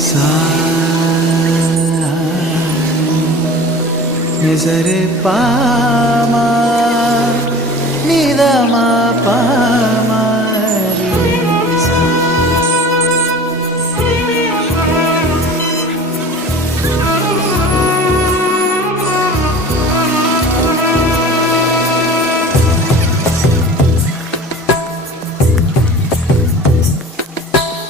సా నిజరే పామా నిదమా పామా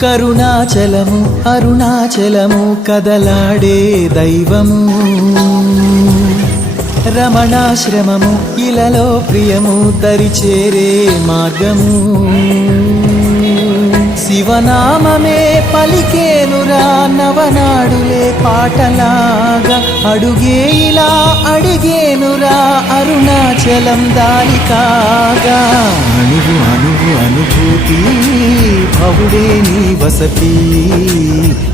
కరుణాచలము అరుణాచలము కదలాడే దైవము రమణాశ్రమము ఇలలో ప్రియము తరిచేరే మార్గము శివనామమే పలికేనురా నవనాడులే పాటలాగా అడుగే ఇలా అడిగేనురా అరుణాచలం దారి కాగా అణువు అణువు అనుభూతి భవుడే నీ వసతి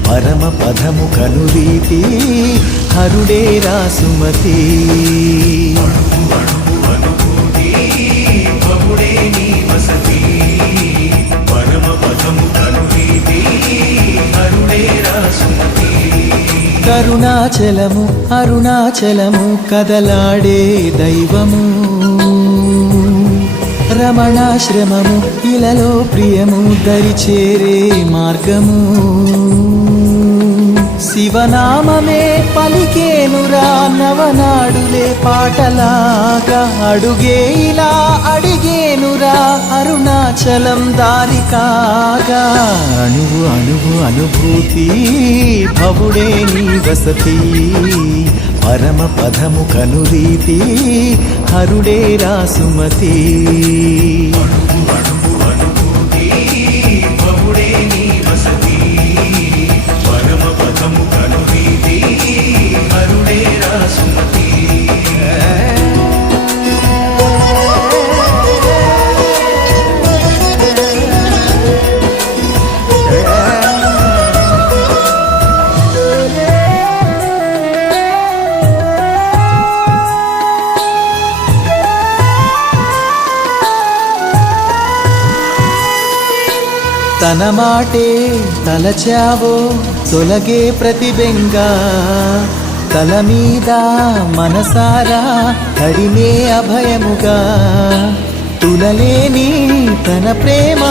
పరమ పదము కనురీతి హరుడే రాసుమతి కరుణాచలము అరుణాచలము కదలాడే దైవము రమణాశ్రమము ఇలలో ప్రియము దరిచేరే మార్గము శివనామమే పలికేనురా నవనాడులే పాటలాగా అడుగే ఇలా అడిగేనురా అరుణాచలం దారి కాగా అణువు అణువు అనుభూతి భవుడే నీ వసతి పరమ పదము కనురీతి హరుడే రాసుమతి తన మాటే తలచావో తొలగే ప్రతిబెంగా తల మీద మనసారా కడినే అభయముగా తులలేని తన ప్రేమ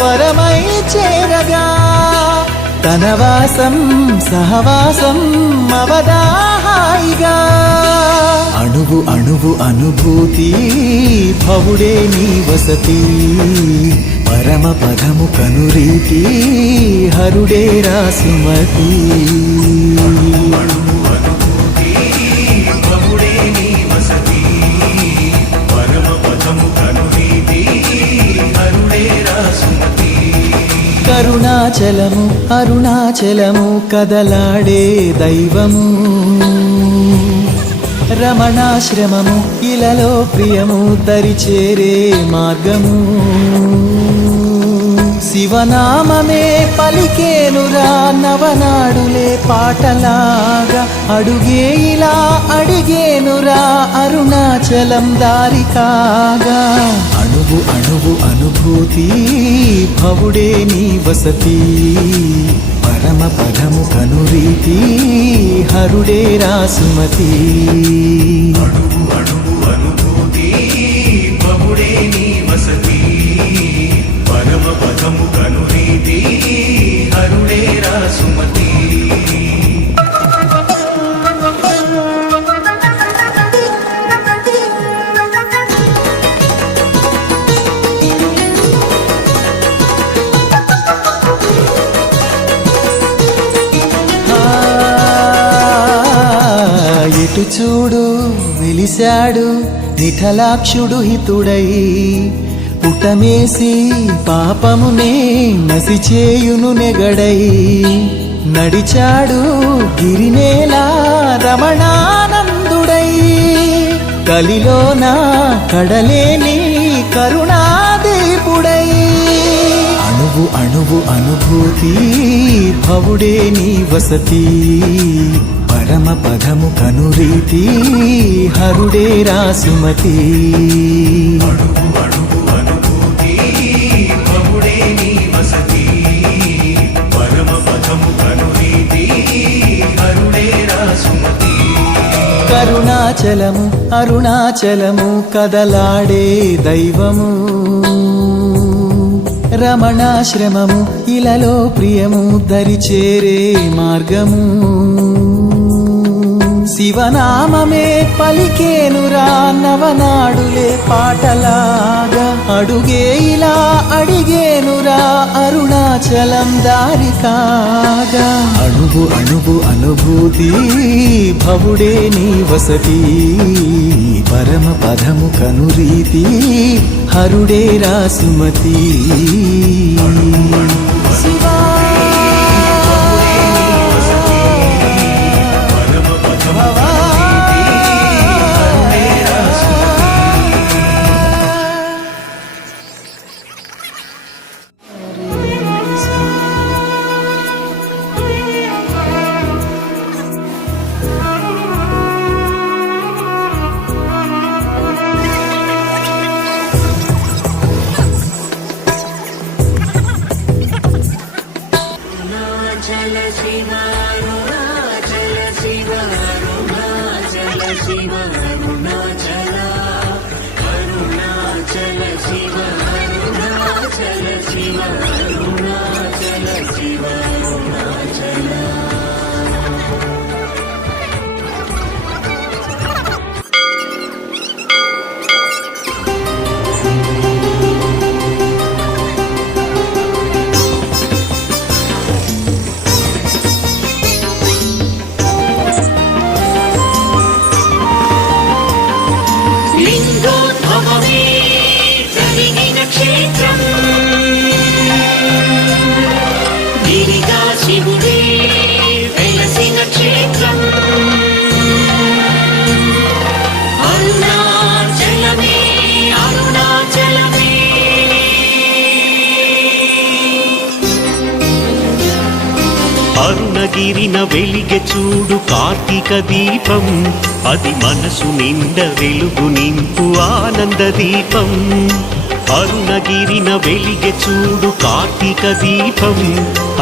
వరమై చేరగా తన వాసం సహవాసం అవదాహాయిగా అణువు అణువు అనుభూతి భవుడే నీ వసతి పరమ పదము కనురీతి హరుడే రాసుమతి కరుణాచలము అరుణాచలము కదలాడే దైవము రమణాశ్రమము ఇలలో ప్రియము దరిచేరే మార్గము శివనామమే పలికేనురా నవనాడులే పాటలాగా అడుగే ఇలా అడిగేనురా అరుణాచలం దారి కాగా అణువు అణువు అనుభూతి భవుడే నీ వసతి పరమ పదము కనురీతి హరుడే రాసుమతి అణువు అణువు అనుభూతి భవుడే నీ వసతి పరమ పదము కనురీతి హరుడే రాసుమతి ఎటు చూడు వెలిశాడు నిఠలాక్షుడు హితుడై పుటమేసి పాపమునే నసిచేయును నెగడై నడిచాడు గిరినేలా రమణానందుడై కలిలోన కడలేని కరుణాదీపుడై అణువు అణువు అనుభూతి భవుడే నీ వసతి పరమ పదము కనురీతి హరుడే రాసుమతి అణువు అణువు అనుభూతి భవుడే నీ వసతి పరమ పదము కను అరుణాచలము అరుణాచలము కదలాడే దైవము రమణాశ్రమము ఇలలో ప్రియము దరిచేరే మార్గము శివనామమే పలికేనురా నవనాడులే పాటలాగా అడుగే ఇలా అడిగేనురా అరుణాచలం దారి కాగా అణువు అణువు అనుభూతి భవుడే నీ వసతి పరమ పదము కనురీతి హరుడే రాసుమతి శివా అరుణగిరిన వెలిగె చూడు కార్తీక దీపం అది మనసు నిండ వెలుగు నింపు ఆనంద దీపం అరుణగిరిన వెలిగె చూడు కార్తీక దీపం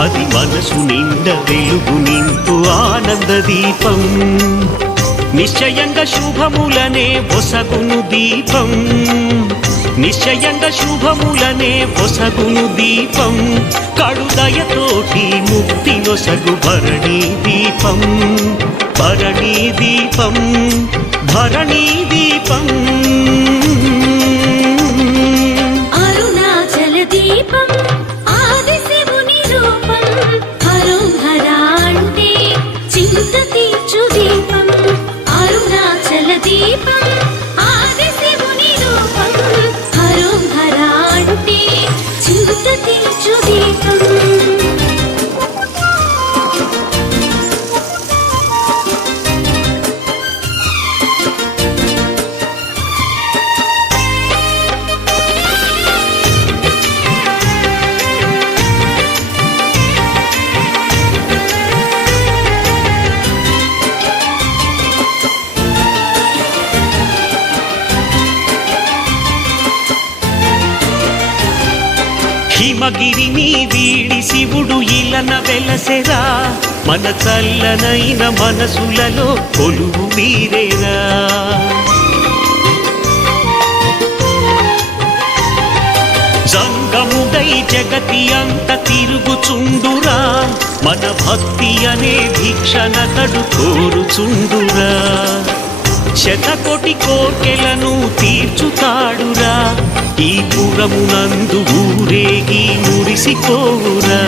అది మనసు నిండ వెలుగు నింపు ఆనంద దీపం నిశ్చయంగా శుభములనే ఒసగును దీపం నిశ్చయంగా శుభములనే ఒసగును దీపం కడుదయతోటి ముక్తి నొసగు భరణీ దీపం భరణీ దీపం భరణీ దీపం అరుణాచల దీపం ఆది శివుని రూపం హరం హరా అంటే చింత తీర్చు దీపం అరుణాచల దీపం ఆది శివుని రూపం హరం హరా అంటే చింత తీర్చు దీపం హిమగిరిని వీడి శివుడు ఇలన వెలసెరా మన చల్లనైన మనసులలో కొలువు మీరేరా జంగముడై జగతి అంత తిరుగుచుండురా మన భక్తి అనే భిక్షణతడు కోరుచుండురా శతకోటి కోర్కెలను తీర్చుతాడురా ఈ పురమునందు ఊరేగి మురిసిపోవురా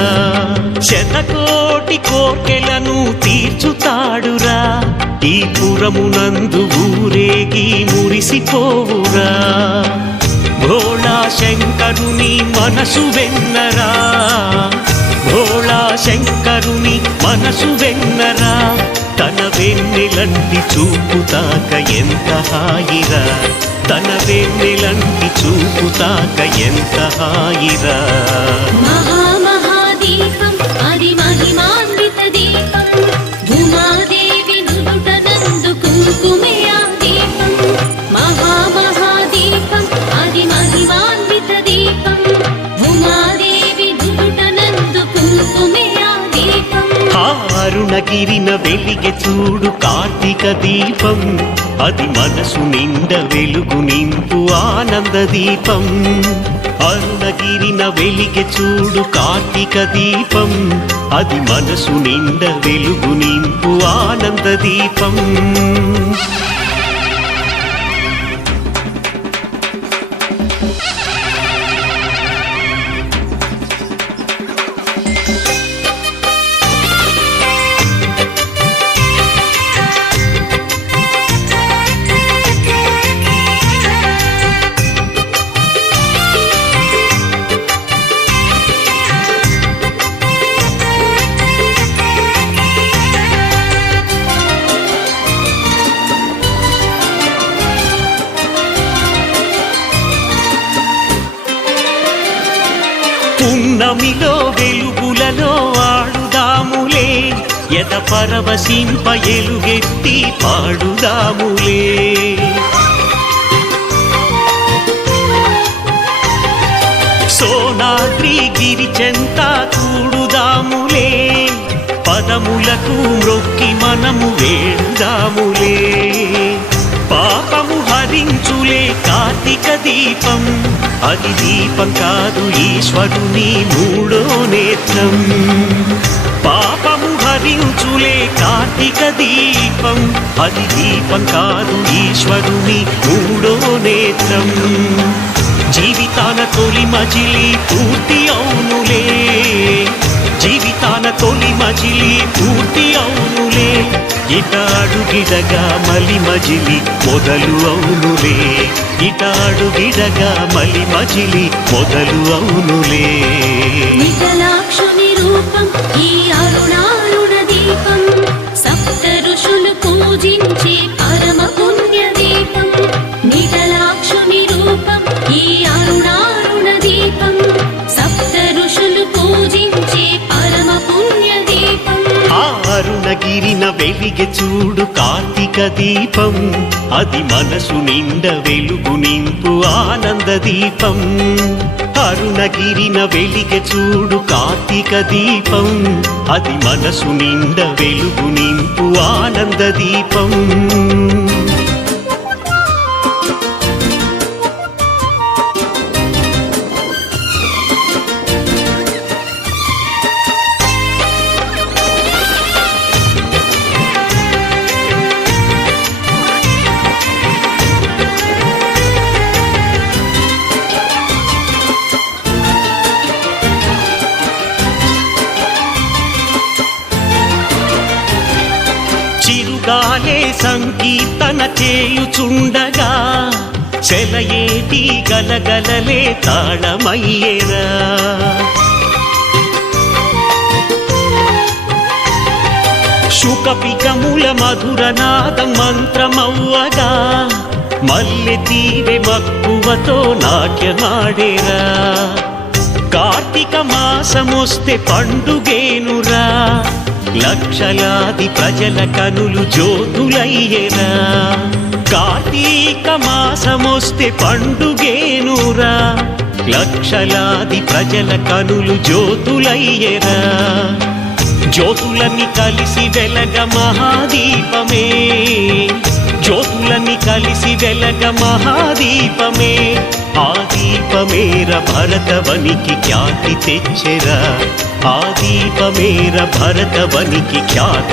శతకోటి కోర్కెలను తీర్చుతాడురా ఈ పురమునందు ఊరేగి మురిసిపోవురా భోళా శంకరుని మనసు వెన్నరా భోళా శంకరుని మనసు వెన్నరా తన వెన్నెలంటి చూపుతాక ఎంత హాయిరా తన వెన్నెలంటి చూపుతాక ఎంత హాయిరా మహామహాదీపం అది మహిమాన్విత దీపం ఉమాదేవి నుదుట నందు కుంకుమే ఆ దీపం మహామహాదీపం అది మహిమాన్విత దీపం ఉమాదేవి నుదుట నందు కుంకుమే ఆ దీపం అరుణగిరిన వెలిగే చూడు కార్తీక దీపం అది మనసు నిండ వెలుగు నింపు ఆనంద దీపం అరుణగిరిన వెలిగే చూడు కార్తీక దీపం అది మనసు నిండ వెలుగు నింపు ఆనంద దీపం పున్నమిలో వెలుగులలో ఆడుదాములే ఎద పరవశింప ఎలుగెత్తి పాడుదాములే సోనాద్రి గిరిచెంత కూడుదాములే పదములకు మ్రొక్కి మనము వేడుదాములే పాపము హరించులే కార్తీక దీపం అది దీపం కాదు ఈశ్వరుని మూడో నేత్రం పాపము హరించులే కార్తీక దీపం అది దీపం కాదు ఈశ్వరుని మూడో నేత్రం జీవితాన తొలి మజిలి పూర్తి అవునులే జీవితాన తొలి మజిలి పూర్తి అవునులే ఇట అడుగిడగా మలి మజిలి మొదలు అవునులే ఇట అడుగిడగా మలి మజిలి మొదలు అవునులే నిజలాక్షుని రూపం ఈ అరుణారుణ దీపం సప్త ఋషులు పూజించే పరమ పుణ్య దీపం నిజలాక్షుని రూపం ఈ అరుణారుణ దీపం సప్త ఋషులు పూజించే పరమ పుణ్య దీపం ఆ అరుణగిరిన వెలిగే చూడు కార్తీక దీపం అది మనసు నిండ వెలుగు నింపు ఆనంద దీపం అరుణగిరిన వెలిగే చూడు కార్తీక దీపం అది మనసు నిండ వెలుగు నింపు ఆనంద దీపం చిరుగాలే సంకీర్తన చేయుచుండగా చెలయేటి గలగలలే తాళమయ్యేరా శుకపికముల మధురనాదం మంత్రమవ్వగా మల్లె తీవె మక్కువతో నాట్యమాడేరా కార్తీక మాసమొస్తే పండుగేనురా లక్షలాది ప్రజల కనులు జ్యోతులయ్యేరా కార్తీక మాసమొస్తే పండుగేనురా లక్షలాది ప్రజల కనులు జ్యోతులయ్యేరా జ్యోతులన్నీ కలిసి వెలగ మహాదీపమే జ్యోతులన్నీ కలిసి వెలగ మహాదీపమే ఆ దీపమేర భరతవనికి ఖ్యాతి తెచ్చెరా ఆ దీపమేర భరతవనికి ఖ్యాతి